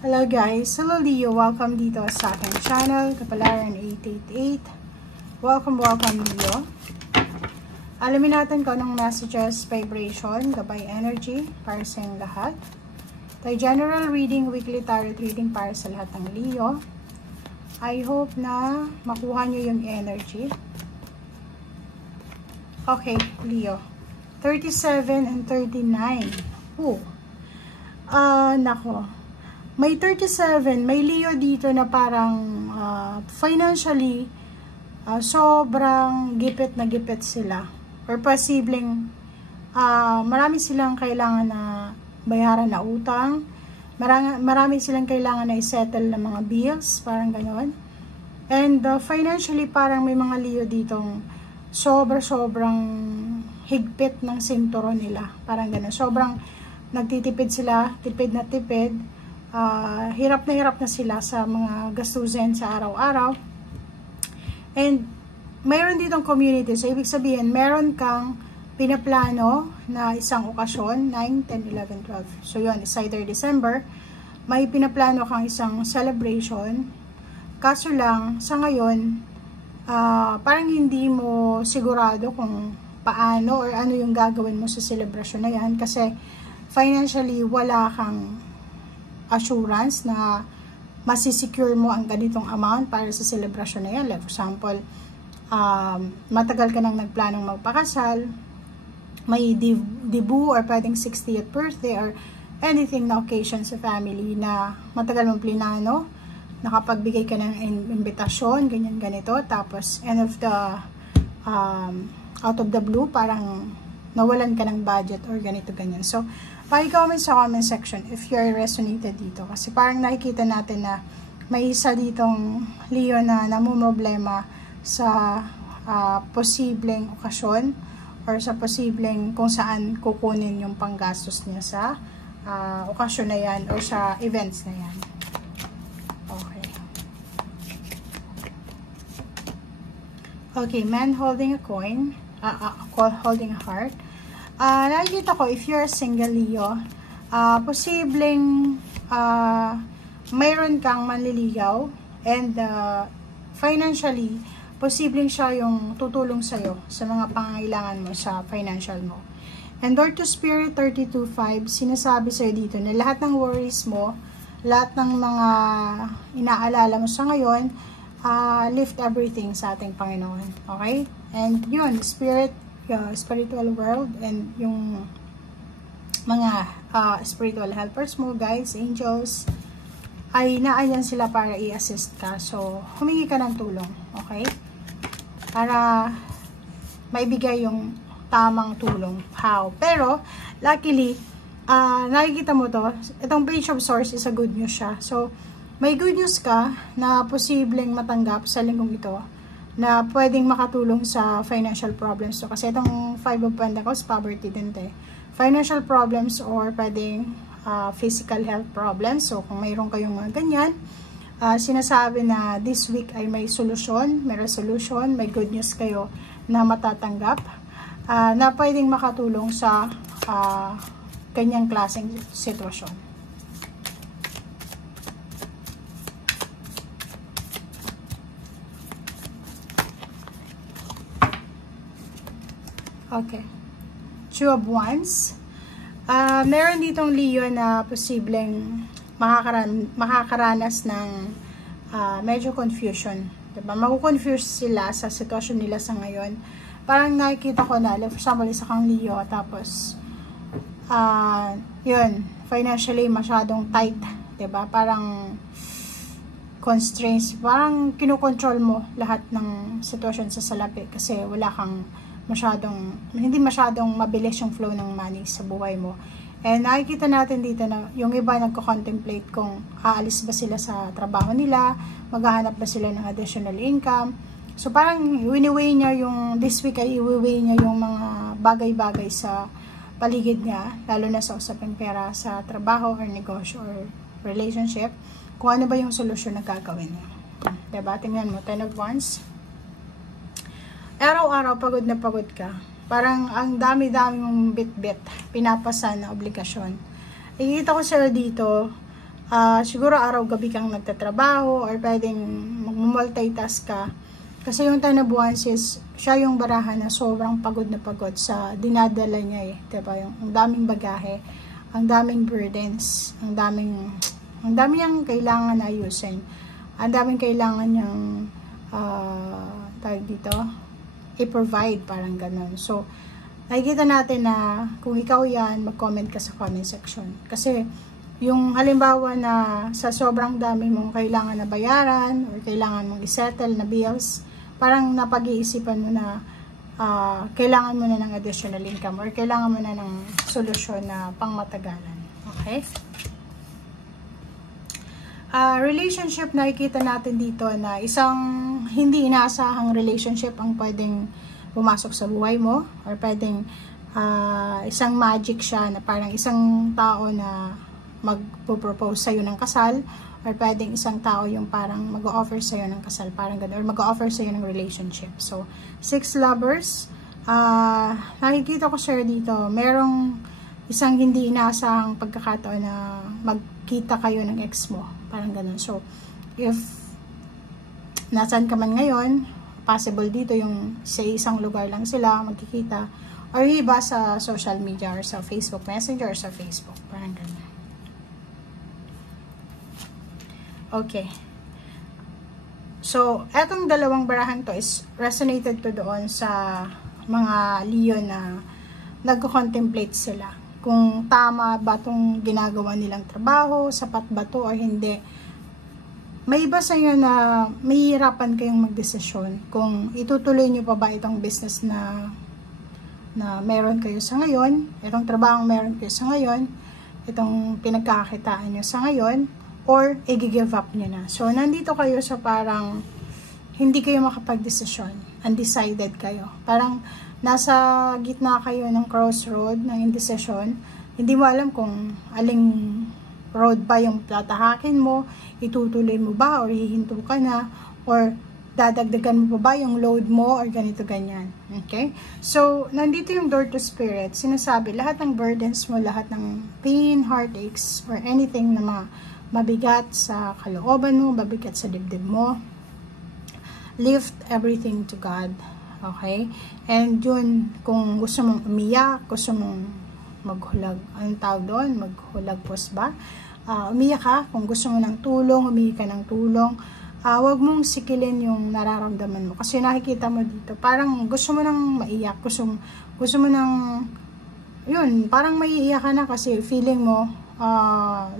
Hello guys, hello Leo, welcome dito sa aking channel, Kapalaran 888. Welcome Leo. Alamin natin kung anong messages, vibration, gabay energy para sa inyong lahat. Tayo general reading, weekly tarot reading para sa lahat ng Leo. I hope na makuha nyo yung energy. Okay, Leo. 37 and 39. Nako. May 37, may Leo dito na parang financially sobrang gipit na gipit sila. Or posibleng marami silang kailangan na bayaran na utang. Marami silang kailangan na isettle ng mga bills, parang gano'n. And financially parang may mga Leo ditong sobrang higpit ng sinturon nila. Parang gano'n. Sobrang nagtitipid sila, tipid na tipid. Hirap na sila sa mga gastusin sa araw-araw. And mayroon ditong community. So, ibig sabihin, meron kang pinaplano na isang okasyon, 9, 10, 11, 12. So, yun, is either December. May pinaplano kang isang celebration. Kaso lang, sa ngayon, parang hindi mo sigurado kung paano or ano yung gagawin mo sa celebration na yan. Kasi, financially, wala kang assurance na masisecure mo ang ganitong amount para sa celebration na yan. Like for example, matagal ka nang nagplanong magpakasal, may debut or pwedeng 60th birthday or anything na occasion sa family na matagal mong plinano, nakapagbigay ka ng invitation, ganyan ganito, tapos end of the out of the blue, parang nawalan ka ng budget or ganito ganyan. So, pa-comment sa comment section if you're resonated dito. Kasi parang nakikita natin na may isa ditong Leo na namumroblema sa posibleng okasyon or sa posibleng kung saan kukunin yung panggastos niya sa okasyon na yan or sa events na yan. Okay. Okay, man holding a coin, holding a heart. Nakikita ko, if you're a single Leo, posibleng mayroon kang manliligaw and financially, posibleng siya yung tutulong sa'yo sa mga pangangailangan mo sa financial mo. And Door to Spirit 32.5, sinasabi sa'yo dito na lahat ng worries mo, lahat ng mga inaalala mo sa ngayon, lift everything sa ating Panginoon. Okay? And yun, spiritual world and yung mga spiritual helpers mo, guides, angels, ay naayan sila para i-assist ka. So, humingi ka ng tulong, okay? Para maibigay yung tamang tulong. How? Pero, luckily, nakikita mo to, itong Page of Swords is a good news siya. So, may good news ka na posibleng matanggap sa linggong ito na pwedeng makatulong sa financial problems. So, kasi itong 5 of Pentacles, poverty din te. Financial problems or pwedeng physical health problems. So, kung mayroon kayong mga ganyan, sinasabi na this week ay may solusyon, may resolution, may good news kayo na matatanggap na pwedeng makatulong sa kanyang klaseng sitwasyon. Okay. Two of Wands. Meron ditong Leo na posibleng makakaranas ng medyo confusion. Diba? Makukonfuse sila sa sitwasyon nila sa ngayon. Parang nakikita ko na, for example, isa kang Leo, tapos, yun, financially masyadong tight. Diba? Parang constraints. Parang kinukontrol mo lahat ng sitwasyon sa salapi kasi wala kang hindi masyadong mabilis yung flow ng money sa buhay mo. And nakikita natin dito na yung iba nagko-contemplate kung aalis ba sila sa trabaho nila, maghahanap ba sila ng additional income. So parang wini-weigh niya this week ay i-weigh niya yung mga bagay-bagay sa paligid niya, lalo na sa usaping pera sa trabaho or negosyo or relationship, kung ano ba yung solusyon na gagawin niya. Diba? Tingnan mo, 10 of Wands. Araw-araw pagod na pagod ka. Parang ang dami-dami mong bit-bit pinapasa na obligasyon. Ikita ko sa'yo dito, siguro araw-gabi kang nagtatrabaho or pwedeng mag-multitask ka. Kasi yung 10 of Wands is, siya yung barahan na sobrang pagod na pagod sa dinadala niya diba? Ang daming bagahe, ang daming burdens, ang dami niyang kailangan na ayusin. Ang daming kailangan niyang, tawag dito, i-provide, parang ganun. So, nakikita natin na kung ikaw yan, mag-comment ka sa comment section. Kasi, yung halimbawa na sa sobrang dami mong kailangan na bayaran or kailangan mong isettle na bills, parang napag-iisipan mo na kailangan mo na ng additional income or kailangan mo na ng solusyon na pangmatagalan. Okay? Relationship, nakikita natin dito na isang hindi inaasahang relationship ang pwedeng pumasok sa buhay mo or pwedeng isang magic siya na parang isang tao na mag-propose sa'yo ng kasal or pwedeng isang tao yung parang mag-offer sa'yo ng kasal, parang gano'n, or mag-offer sa'yo ng relationship. So, 6 lovers, nakikita ko sir dito, merong isang hindi inaasahang pagkakataon na magkita kayo ng ex mo, parang gano'n. So, if nasaan ka man ngayon, possible dito yung sa isang lugar lang sila magkikita, or iba sa social media or sa Facebook Messenger or sa Facebook, parang gano'n. Okay. So, etong dalawang barahan to is resonated to doon sa mga Leo na nagko-contemplate sila. Kung tama ba itong ginagawa nilang trabaho, sapat ba to or hindi. May iba sa inyo na mahihirapan kayong magdesisyon kung itutuloy nyo pa ba itong business na meron kayo sa ngayon, itong trabaho meron kayo sa ngayon, itong pinagkakakitaan nyo sa ngayon, or i-give up nyo na. So, nandito kayo sa parang hindi kayo makapag-desisyon. Undecided kayo. Parang nasa gitna kayo ng crossroad, ng indecision. Hindi mo alam kung aling road ba yung tatahakin mo, itutuloy mo ba, or hihinto ka na, or dadagdagan mo pa ba yung load mo, or ganito, ganyan. Okay? So, nandito yung door to spirit. Sinasabi, lahat ng burdens mo, lahat ng pain, heartaches, or anything na mga mabigat sa kalooban mo, mabigat sa dibdib mo, lift everything to God. Okay? And yun, kung gusto mong umiyak, gusto mong maghulag, anong tawag doon? Maghulagpos ba? Umiyak ka, kung gusto mo ng tulong, humingi ka ng tulong, wag mong sikilin yung nararamdaman mo. Kasi nakikita mo dito, parang gusto mo nang maiyak, gusto mo nang, yun, parang maiiyak ka na kasi feeling mo,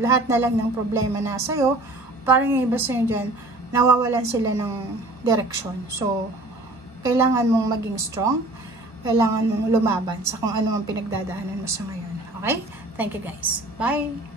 lahat na lang ng problema na sa'yo, parang yung iba sa'yo dyan, nawawalan sila ng direksyon. So, kailangan mong maging strong, kailangan mong lumaban sa kung ano ang pinagdadaanan mo sa ngayon. Okay? Thank you guys. Bye!